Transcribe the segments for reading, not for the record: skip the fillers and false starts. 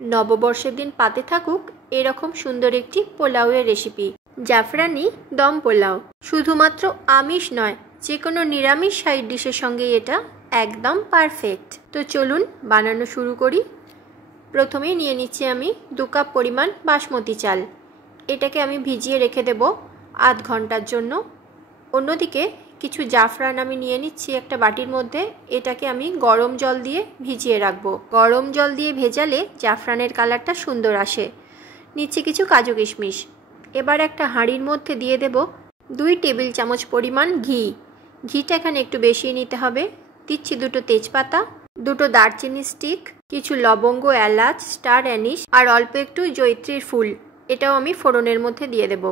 নববর্ষের দিন পাতে থাকুক এরকম সুন্দর একটি পোলাওয়ের রেসিপি, জাফরানি দম পোলাও। শুধুমাত্র আমিষ নয়, যে কোনো নিরামিষ সাইড ডিশের সঙ্গে এটা একদম পারফেক্ট। তো চলুন বানানো শুরু করি। প্রথমেই নিয়ে নিচ্ছি আমি 2 কাপ পরিমাণ বাসমতি চাল। এটাকে আমি ভিজিয়ে রেখে দেব আধ ঘন্টার জন্য। অন্যদিকে কিছু জাফরান আমি নিয়ে নিচ্ছি একটা বাটির মধ্যে। এটাকে আমি গরম জল দিয়ে ভিজিয়ে রাখবো। গরম জল দিয়ে ভেজালে জাফরানের কালারটা সুন্দর আসে। নিচ্ছি কিছু কাজু কিশমিশ। এবার একটা হাঁড়ির মধ্যে দিয়ে দেব 2 টেবিল চামচ পরিমাণ ঘি। ঘিটা এখানে একটু বেশি নিতে হবে। দিচ্ছি 2টো তেজপাতা, 2টো দারচিনি স্টিক, কিছু লবঙ্গ, এলাচ, স্টার অ্যানিস আর অল্প একটু জয়িত্রীর ফুল। এটাও আমি ফোড়নের মধ্যে দিয়ে দেব।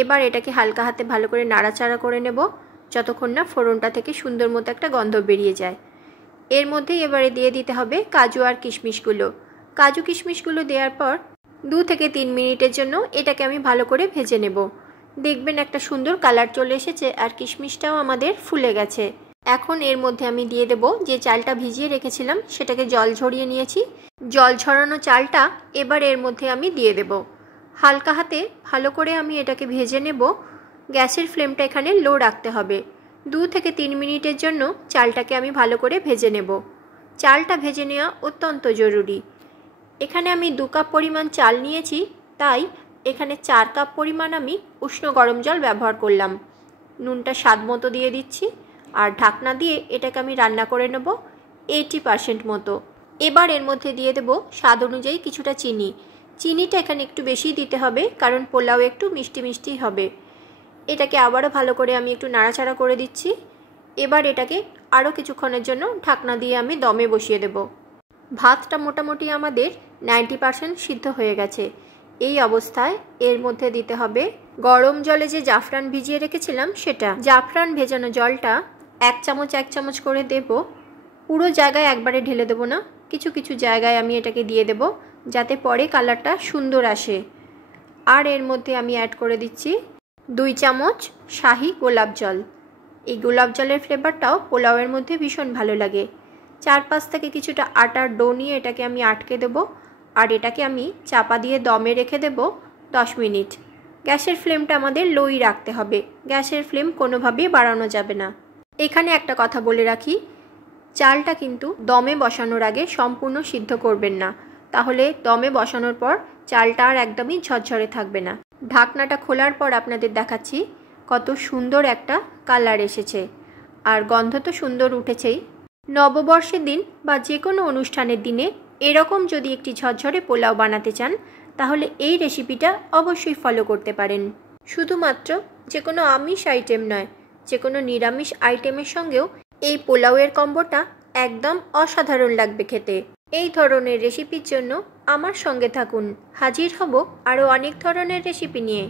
এবার এটাকে হালকা হাতে ভালো করে নাড়াচাড়া করে নেব যতক্ষণ না ফোড়নটা থেকে সুন্দর মতো একটা গন্ধ বেরিয়ে যায়। এর মধ্যেই এবারে দিয়ে দিতে হবে কাজু আর কিশমিশগুলো। কাজু কিশমিশগুলো দেওয়ার পর 2 থেকে 3 মিনিটের জন্য এটাকে আমি ভালো করে ভেজে নেব। দেখবেন একটা সুন্দর কালার চলে এসেছে আর কিশমিশটাও আমাদের ফুলে গেছে। এখন এর মধ্যে আমি দিয়ে দেব যে চালটা ভিজিয়ে রেখেছিলাম, সেটাকে জল ঝরিয়ে নিয়েছি। জল ঝরানো চালটা এবার এর মধ্যে আমি দিয়ে দেব। হালকা হাতে ভালো করে আমি এটাকে ভেজে নেব। গ্যাসের ফ্লেমটা এখানে লো রাখতে হবে। 2 থেকে 3 মিনিটের জন্য চালটাকে আমি ভালো করে ভেজে নেব। চালটা ভেজে নেওয়া অত্যন্ত জরুরি। এখানে আমি 2 কাপ পরিমাণ চাল নিয়েছি, তাই এখানে 4 কাপ পরিমাণ আমি উষ্ণ গরম জল ব্যবহার করলাম। নুনটা স্বাদ মতো দিয়ে দিচ্ছি আর ঢাকনা দিয়ে এটাকে আমি রান্না করে নেব 80% মতো। এবার এর মধ্যে দিয়ে দেব স্বাদ অনুযায়ী কিছুটা চিনি। চিনিটা এখানে একটু বেশি দিতে হবে, কারণ পোলাও একটু মিষ্টি মিষ্টি হবে। এটাকে আবারও ভালো করে আমি একটু নাড়াচাড়া করে দিচ্ছি। এবার এটাকে আরও কিছুক্ষণের জন্য ঢাকনা দিয়ে আমি দমে বসিয়ে দেব। ভাতটা মোটামুটি আমাদের 90% সিদ্ধ হয়ে গেছে। এই অবস্থায় এর মধ্যে দিতে হবে গরম জলে যে জাফরান ভিজিয়ে রেখেছিলাম সেটা। জাফরান ভেজানো জলটা 1 চামচ করে দেব। পুরো জায়গায় একবারে ঢেলে দেব না, কিছু কিছু জায়গায় আমি এটাকে দিয়ে দেব যাতে পরে কালারটা সুন্দর আসে। আর এর মধ্যে আমি অ্যাড করে দিচ্ছি 2 চামচ শাহি গোলাপ জল। এই গোলাপ জলের ফ্লেভারটাও পোলাওয়ের মধ্যে ভীষণ ভালো লাগে। চারপাশ থেকে কিছুটা আটার ডো নিয়ে এটাকে আমি আটকে দেব আর এটাকে আমি চাপা দিয়ে দমে রেখে দেব 10 মিনিট। গ্যাসের ফ্লেমটা আমাদের লোই রাখতে হবে, গ্যাসের ফ্লেম কোনোভাবেই বাড়ানো যাবে না। এখানে একটা কথা বলে রাখি, চালটা কিন্তু দমে বসানোর আগে সম্পূর্ণ সিদ্ধ করবেন না, তাহলে দমে বসানোর পর চালটা আর একদমই ঝরঝরে থাকবে না। ঢাকনাটা খোলার পর আপনাদের দেখাচ্ছি কত সুন্দর একটা কালার এসেছে আর গন্ধ তো সুন্দর উঠেছেই। নববর্ষের দিন বা যে কোনো অনুষ্ঠানের দিনে এরকম যদি একটি ঝরঝরে পোলাও বানাতে চান তাহলে এই রেসিপিটা অবশ্যই ফলো করতে পারেন। শুধুমাত্র যে কোনো আমিষ আইটেম নয়, যে কোনো নিরামিষ আইটেমের সঙ্গেও এই পোলাওয়ের কম্বোটা একদম অসাধারণ লাগবে খেতে। এই ধরনের রেসিপির জন্য আমার সঙ্গে থাকুন। হাজির হব আরও অনেক ধরনের রেসিপি নিয়ে।